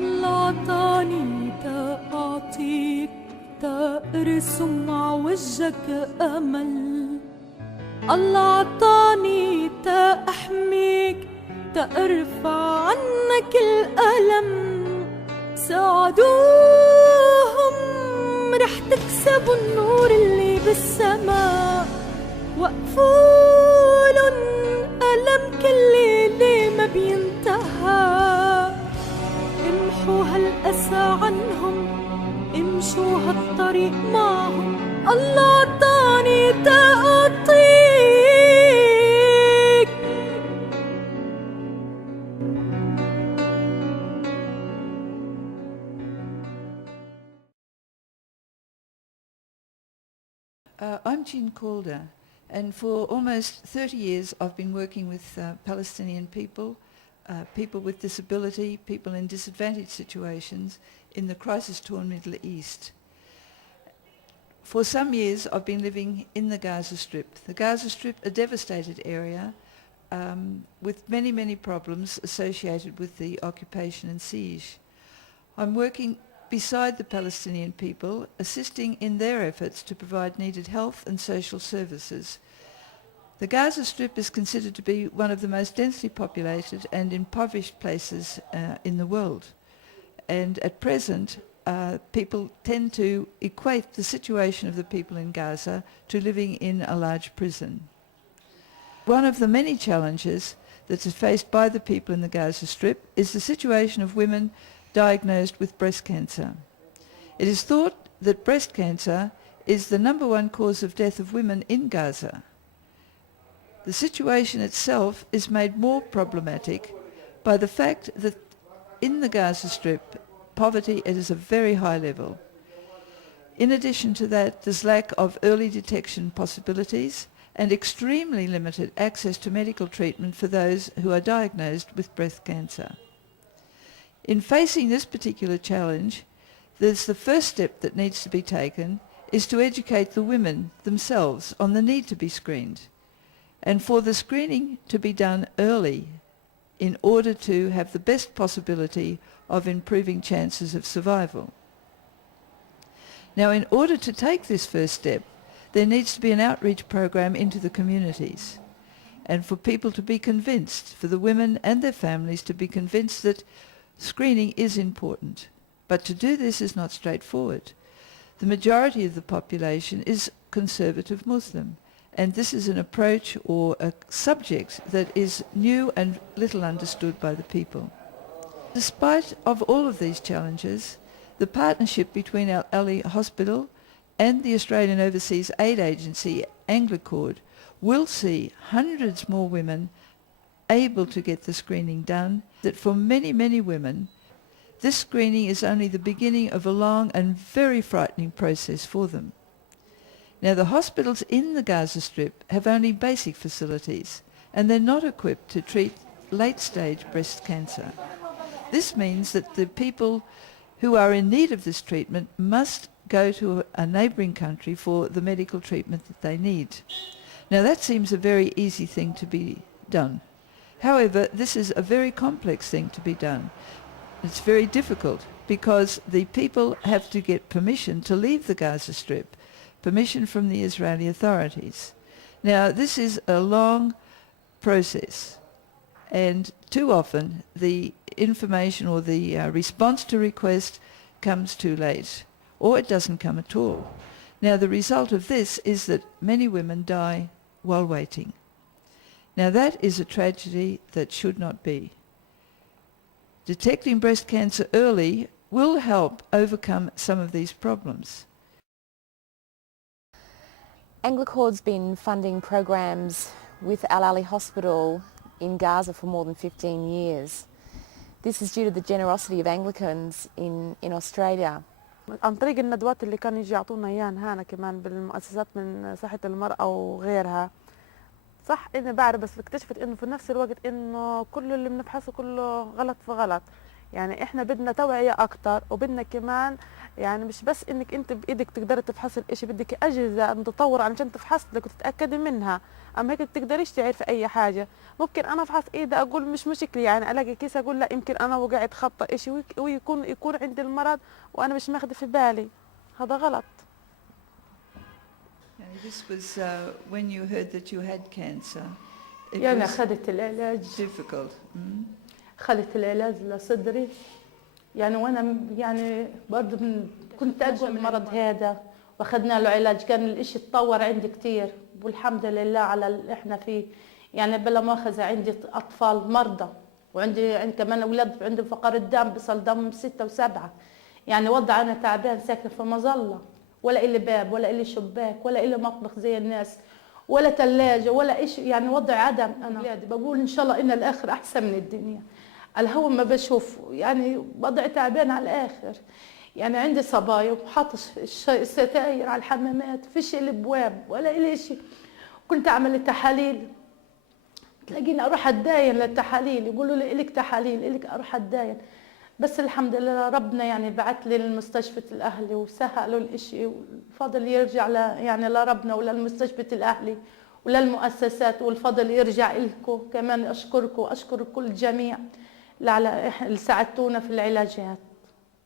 الله عطاني تا أعطيك، تا أرسم مع وجهك أمل. الله عطاني تا أحميك، تا أرفع عنك الألم. ساعدوهم رح تكسبوا النور اللي بالسماء، وقفولن ألم كل اللي ما بينتهى. امحوا هالأسى عنهم، امشوا هالطريق معهم. الله عطاني تا أعطيك. I'm Jean Calder, and for almost 30 years I've been working with Palestinian people, people with disability, people in disadvantaged situations in the crisis-torn Middle East. For some years I've been living in the Gaza Strip. The Gaza Strip, a devastated area with many, many problems associated with the occupation and siege. I'm working beside the Palestinian people, assisting in their efforts to provide needed health and social services. The Gaza Strip is considered to be one of the most densely populated and impoverished places in the world. And at present, people tend to equate the situation of the people in Gaza to living in a large prison. One of the many challenges that is faced by the people in the Gaza Strip is the situation of women diagnosed with breast cancer. It is thought that breast cancer is the number one cause of death of women in Gaza. The situation itself is made more problematic by the fact that in the Gaza Strip, poverty is a very high level. In addition to that, there's lack of early detection possibilities and extremely limited access to medical treatment for those who are diagnosed with breast cancer. In facing this particular challenge, there's the first step that needs to be taken is to educate the women themselves on the need to be screened, and for the screening to be done early in order to have the best possibility of improving chances of survival. Now, in order to take this first step, there needs to be an outreach program into the communities, and for people to be convinced, for the women and their families to be convinced that screening is important. But to do this is not straightforward. The majority of the population is conservative Muslim, and this is an approach or a subject that is new and little understood by the people. Despite of all of these challenges, the partnership between Al Ali Hospital and the Australian Overseas Aid Agency, Anglicord, will see hundreds more women able to get the screening done, that for many, many women, this screening is only the beginning of a long and very frightening process for them. Now, the hospitals in the Gaza Strip have only basic facilities, and they're not equipped to treat late-stage breast cancer. This means that the people who are in need of this treatment must go to a neighbouring country for the medical treatment that they need. Now, that seems a very easy thing to be done. However, this is a very complex thing to be done. It's very difficult because the people have to get permission to leave the Gaza Strip, permission from the Israeli authorities. Now, this is a long process, and too often the information or the response to request comes too late, or it doesn't come at all. Now, the result of this is that many women die while waiting. Now, that is a tragedy that should not be. Detecting breast cancer early will help overcome some of these problems. Anglicord's been funding programs with Al Ali Hospital in Gaza for more than 15 years. This is due to the generosity of Anglicans in Australia. عن طريق الندوات اللي كانوا يجي يعطونا اياها هنا كمان بالمؤسسات من صحة المرأة وغيرها. صح اني بعرف، بس اكتشفت انه في نفس الوقت انه كل اللي بنبحثه كله غلط في غلط. يعني احنا بدنا توعية اكتر، وبدنا كمان يعني مش بس انك انت بايدك تقدري تفحصي الاشي، بدك اجهزة متطورة عشان تفحص لك وتتاكدي منها. اما هيك بتقدريش تعرفي اي حاجة. ممكن انا افحص ايدي اقول مش مشكلة، يعني الاقي كيس اقول لا يمكن انا وقعت خبطة اشي ويكون عندي المرض وانا مش ماخذة في بالي. هذا غلط. يعني this was when you heard that you had cancer. It يعني was أخذت العلاج difficult. أخذت العلاج لصدري. يعني وأنا يعني برضه كنت أقوى المرض هذا، وأخذنا له علاج. كان الإشي تطور عندي كتير، والحمد لله على اللي إحنا فيه. يعني بلا مؤاخذة عندي أطفال مرضى، وعندي كمان أولاد عندهم فقر الدم، بصل دمهم 6 و7. يعني وضع أنا تعبان، ساكن في مظلة، ولا إلي باب ولا إلي شباك ولا إلي مطبخ زي الناس ولا ثلاجة ولا إشي. يعني وضع عدم. أنا بقول إن شاء الله إن الآخر أحسن من الدنيا. الهوا ما بشوف، يعني وضع تعبان على الآخر. يعني عندي صبايا وحاطة الستاير على الحمامات، فيش إلي بواب ولا إلي إشي. كنت أعمل التحاليل، تلاقيني أروح أتداين للتحاليل، يقولوا لي إلك تحاليل، إلك أروح أتداين. بس الحمد لله ربنا يعني بعت لي للمستشفى الأهلي وسهلوا الإشي، والفضل يرجع يعني لربنا وللمستشفى الأهلي وللمؤسسات، والفضل يرجع لكم كمان. أشكركم وأشكر كل الجميع اللي ساعدتونا في العلاجات،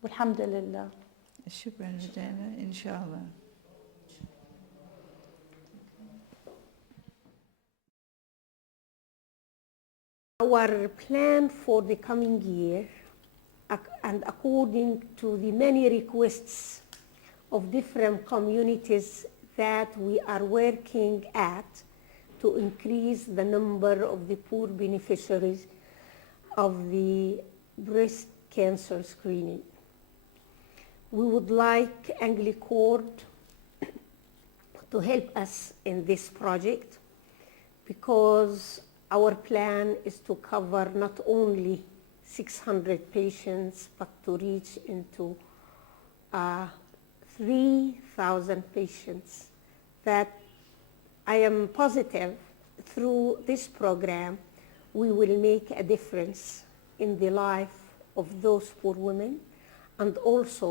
والحمد لله. شكرا لدينا إن شاء الله. Our plan for the coming year, and according to the many requests of different communities that we are working at to increase the number of the poor beneficiaries of the breast cancer screening. We would like Anglicord to help us in this project, because our plan is to cover not only 600 patients, but to reach into 3,000 patients that I am positive through this program we will make a difference in the life of those poor women, and also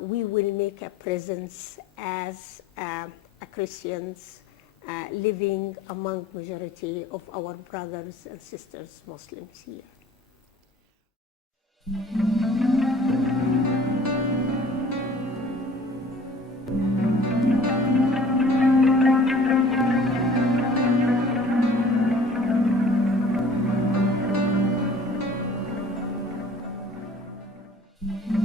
we will make a presence as Christians living among majority of our brothers and sisters Muslims here. Mm-hmm.